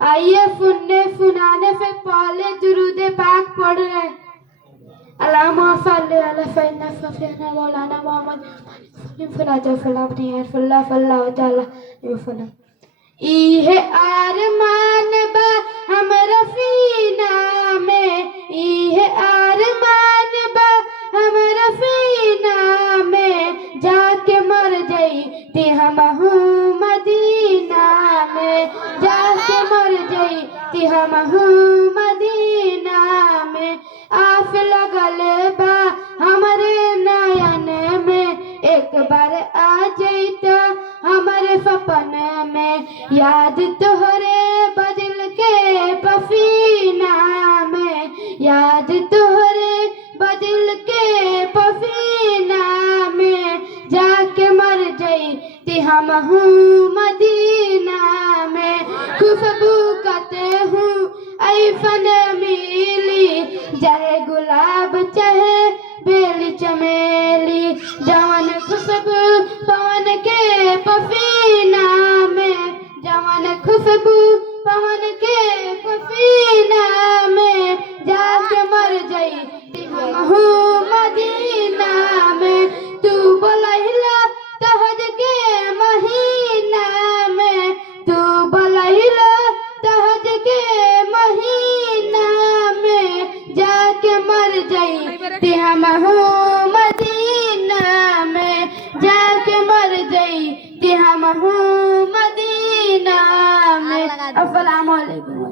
आइए फुनने फुनाने से पहले दुरूद पाक पढ़ रहे हैं। अल्लाहुम्मा सल्ली अला सय्यिदना सफीना मौलाना मोहम्मद फलातो फलावनी फल्ला फल्ला ताला फल्ला इहे आरमान बा हमरा सीना में इहे आरमान बा हमरा सीना में जाके मर जाई ते हमहू मदीना में जाके मर जाई ते हमहू मदीना में आस लगल बा हमारे नयन में एक बार आ जैता हमारे सपन में याद तोहरे बदल के पसीना में याद तोहरे बदल के पसीना में जाके मर जाई ते हमहू मदीना में खुशबू कहते हूँ ऐसन मिली चाहे गुलाब चाहे बेली चमेली जवन खुशबू पवन के पसीना में जवन खुशबू पवन के पसीना में जाके मर जाई हमहू मदीना में तू बोलहिला तहज के महीना में तू बोलहिला तहज के महीना में जाके मर जाई ते हमहू मदीना में जाके मर जाई ते हमहू मदीना में। अस्सलामु अलैकुम।